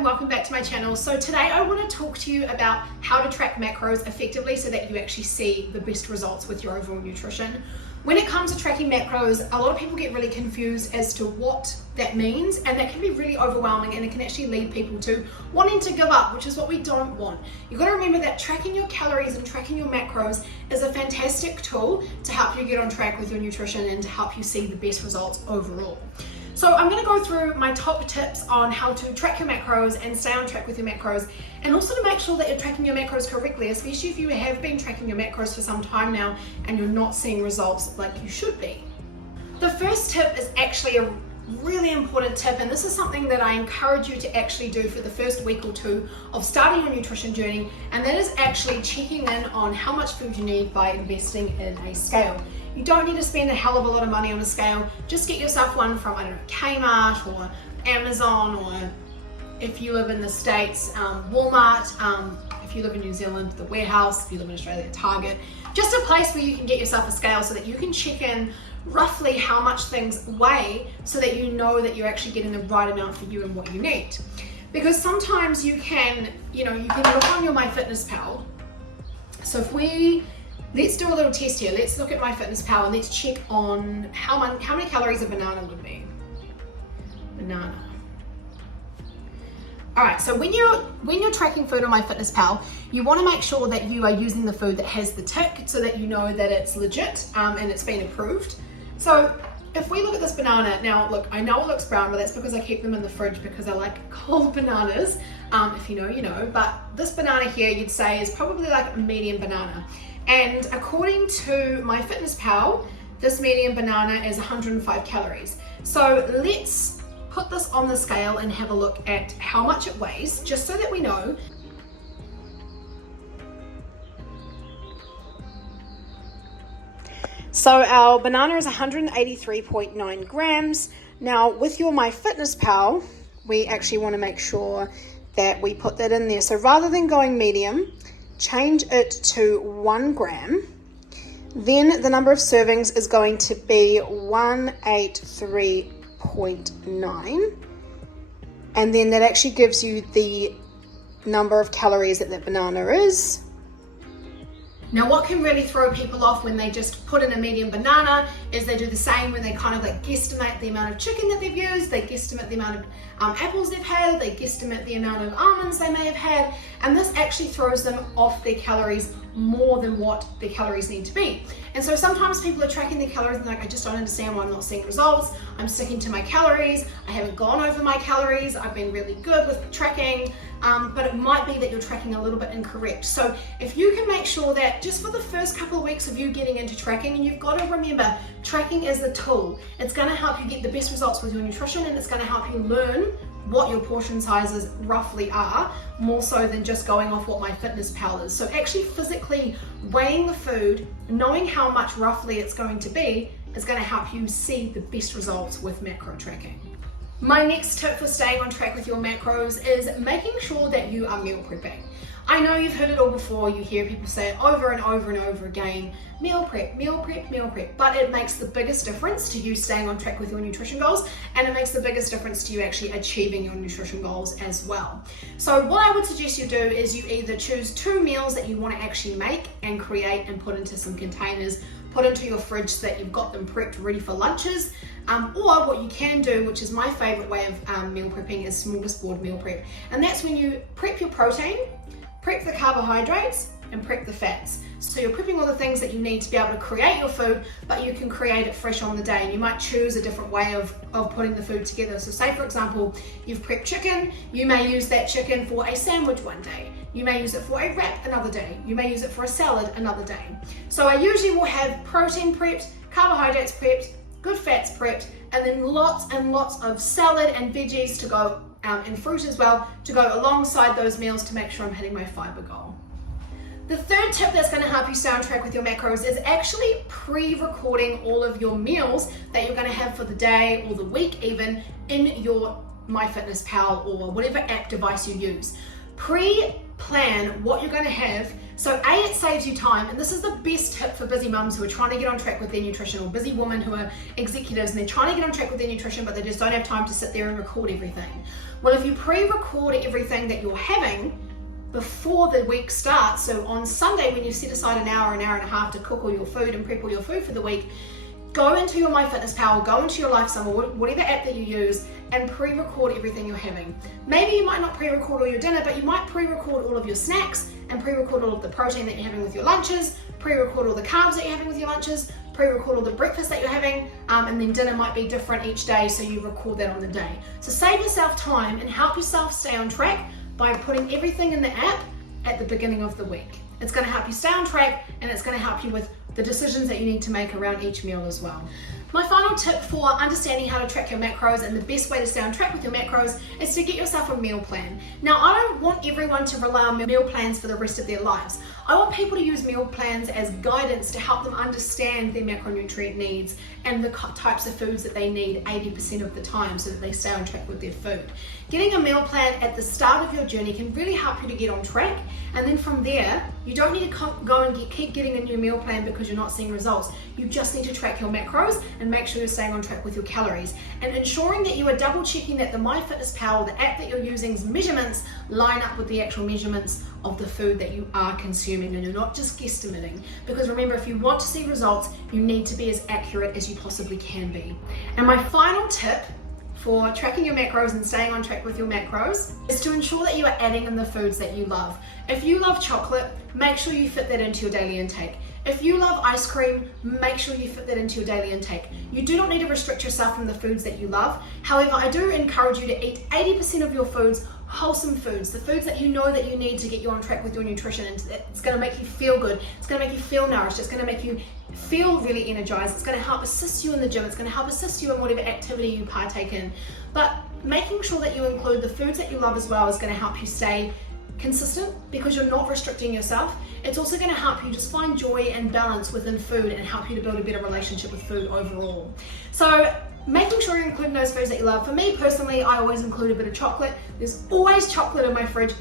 and welcome back to my channel. So today I want to talk to you about how to track macros effectively so that you actually see the best results with your overall nutrition. When it comes to tracking macros, a lot of people get really confused as to what that means, and that can be really overwhelming, and it can actually lead people to wanting to give up, which is what we don't want. You've got to remember that tracking your calories and tracking your macros is a fantastic tool to help you get on track with your nutrition and to help you see the best results overall. So I'm going to go through my top tips on how to track your macros and stay on track with your macros, and also to make sure that you're tracking your macros correctly, especially if you have been tracking your macros for some time now and you're not seeing results like you should be. The first tip is actually a really important tip, and this is something that I encourage you to actually do for the first week or two of starting your nutrition journey, and that is actually checking in on how much food you need by investing in a scale. You don't need to spend a hell of a lot of money on a scale. Just get yourself one from, I don't know, Kmart or Amazon, or if you live in the States, Walmart. If you live in New Zealand, the Warehouse. If you live in Australia, Target. Just a place where you can get yourself a scale so that you can check in roughly how much things weigh, so that you know that you're actually getting the right amount for you and what you need. Because sometimes you can look on your MyFitnessPal. So let's do a little test here. Let's look at MyFitnessPal and let's check on how many calories a banana would be. Banana. All right, so when you're tracking food on MyFitnessPal, you want to make sure that you are using the food that has the tick, so that you know that it's legit and it's been approved. So if we look at this banana, now look, I know it looks brown, but that's because I keep them in the fridge because I like cold bananas. If you know, you know. But this banana here, you'd say, is probably like a medium banana. And according to MyFitnessPal, this medium banana is 105 calories. So let's put this on the scale and have a look at how much it weighs, just so that we know. So our banana is 183.9 grams. Now with your MyFitnessPal, we actually want to make sure that we put that in there. So rather than going medium, change it to 1 gram. Then the number of servings is going to be 183.9. And then that actually gives you the number of calories that banana is. Now what can really throw people off when they just put in a medium banana is they do the same when they kind of like guesstimate the amount of chicken that they've used, they guesstimate the amount of apples they've had, they guesstimate the amount of almonds they may have had, and this actually throws them off their calories more than what their calories need to be. And so sometimes people are tracking their calories and they're like, I just don't understand why I'm not seeing results. I'm sticking to my calories. I haven't gone over my calories. I've been really good with tracking. But it might be that you're tracking a little bit incorrect. So if you can make sure that just for the first couple of weeks of you getting into tracking, and you've got to remember, tracking is a tool. It's going to help you get the best results with your nutrition, and it's going to help you learn what your portion sizes roughly are, more so than just going off what MyFitnessPal is. So actually physically weighing the food, knowing how much roughly it's going to be, is going to help you see the best results with macro tracking. My next tip for staying on track with your macros is making sure that you are meal prepping. I know you've heard it all before, you hear people say it over and over and over again, meal prep, meal prep, meal prep, but it makes the biggest difference to you staying on track with your nutrition goals, and it makes the biggest difference to you actually achieving your nutrition goals as well. So what I would suggest you do is you either choose 2 meals that you want to actually make and create and put into some containers, put into your fridge so that you've got them prepped ready for lunches, or what you can do, which is my favorite way of meal prepping, is smorgasbord meal prep. And that's when you prep your protein, prep the carbohydrates, and prep the fats. So you're prepping all the things that you need to be able to create your food, but you can create it fresh on the day, and you might choose a different way of putting the food together. So say for example, you've prepped chicken, you may use that chicken for a sandwich one day. You may use it for a wrap another day. You may use it for a salad another day. So I usually will have protein prepped, carbohydrates prepped, good fats prepped, and then lots and lots of salad and veggies to go, and fruit as well, to go alongside those meals to make sure I'm hitting my fiber goal. The third tip that's going to help you stay on track with your macros is actually pre-recording all of your meals that you're going to have for the day or the week even in your MyFitnessPal or whatever app device you use. Pre-plan what you're going to have. So A, it saves you time, and this is the best tip for busy mums who are trying to get on track with their nutrition, or busy women who are executives and they're trying to get on track with their nutrition but they just don't have time to sit there and record everything. Well, if you pre-record everything that you're having before the week starts, so on Sunday when you set aside an hour and a half to cook all your food and prep all your food for the week, go into your MyFitnessPal, go into your Lifesum, or whatever app that you use, and pre-record everything you're having. Maybe you might not pre-record all your dinner, but you might pre-record all of your snacks and pre-record all of the protein that you're having with your lunches, pre-record all the carbs that you're having with your lunches, pre-record all the breakfast that you're having, and then dinner might be different each day, so you record that on the day. So save yourself time and help yourself stay on track by putting everything in the app at the beginning of the week. It's going to help you stay on track, and it's going to help you with the decisions that you need to make around each meal as well. My final tip for understanding how to track your macros and the best way to stay on track with your macros is to get yourself a meal plan. Now, I don't want everyone to rely on meal plans for the rest of their lives. I want people to use meal plans as guidance to help them understand their macronutrient needs and the types of foods that they need 80% of the time so that they stay on track with their food. Getting a meal plan at the start of your journey can really help you to get on track, and then from there, you don't need to go and keep getting a new meal plan because you're not seeing results. You just need to track your macros and make sure you're staying on track with your calories, and ensuring that you are double checking that the MyFitnessPal, the app that you're using's measurements, line up with the actual measurements of the food that you are consuming, and you're not just guesstimating. Because remember, if you want to see results, you need to be as accurate as you possibly can be. And my final tip for tracking your macros and staying on track with your macros is to ensure that you are adding in the foods that you love. If you love chocolate, make sure you fit that into your daily intake. If you love ice cream, make sure you fit that into your daily intake. You do not need to restrict yourself from the foods that you love. However, I do encourage you to eat 80% of your foods, wholesome foods, the foods that you know that you need to get you on track with your nutrition, and it's going to make you feel good, it's going to make you feel nourished, it's going to make you feel really energized, it's going to help assist you in the gym, it's going to help assist you in whatever activity you partake in. But making sure that you include the foods that you love as well is going to help you stay consistent because you're not restricting yourself. It's also going to help you just find joy and balance within food and help you to build a better relationship with food overall. So making sure you're including those foods that you love. For me personally, I always include a bit of chocolate. There's always chocolate in my fridge.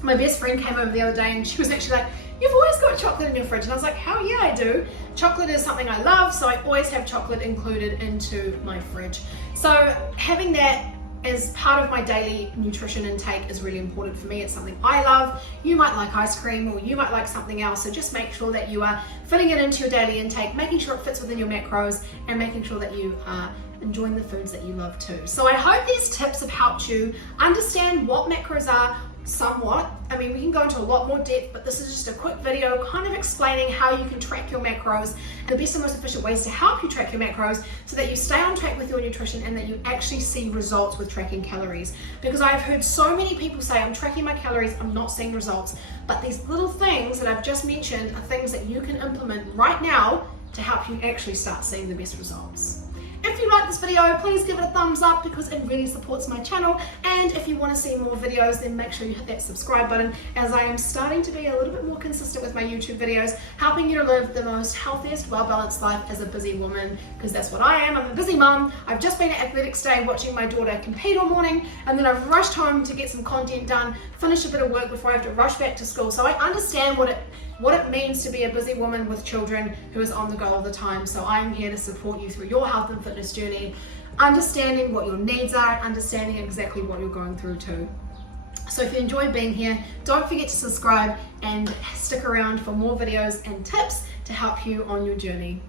My best friend came over the other day and she was actually like, "You've always got chocolate in your fridge." And I was like, "Hell yeah, I do." Chocolate is something I love, so I always have chocolate included into my fridge. So having that as part of my daily nutrition intake is really important for me. It's something I love. You might like ice cream or you might like something else, so just make sure that you are fitting it into your daily intake, making sure it fits within your macros, and making sure that you are enjoying the foods that you love too. So I hope these tips have helped you understand what macros are somewhat. I mean, we can go into a lot more depth, but this is just a quick video kind of explaining how you can track your macros, the best and most efficient ways to help you track your macros so that you stay on track with your nutrition and that you actually see results with tracking calories. Because I've heard so many people say, "I'm tracking my calories, I'm not seeing results." But these little things that I've just mentioned are things that you can implement right now to help you actually start seeing the best results. If you like this video, please give it a thumbs up because it really supports my channel. And if you want to see more videos, then make sure you hit that subscribe button, as I am starting to be a little bit more consistent with my YouTube videos, helping you to live the most healthiest, well-balanced life as a busy woman, because that's what I am. I'm a busy mum. I've just been at Athletics Day watching my daughter compete all morning, and then I've rushed home to get some content done, finish a bit of work before I have to rush back to school. So I understand what it means to be a busy woman with children who is on the go all the time. So I'm here to support you through your health and fitness journey, understanding what your needs are, understanding exactly what you're going through too. So if you enjoy being here, don't forget to subscribe and stick around for more videos and tips to help you on your journey.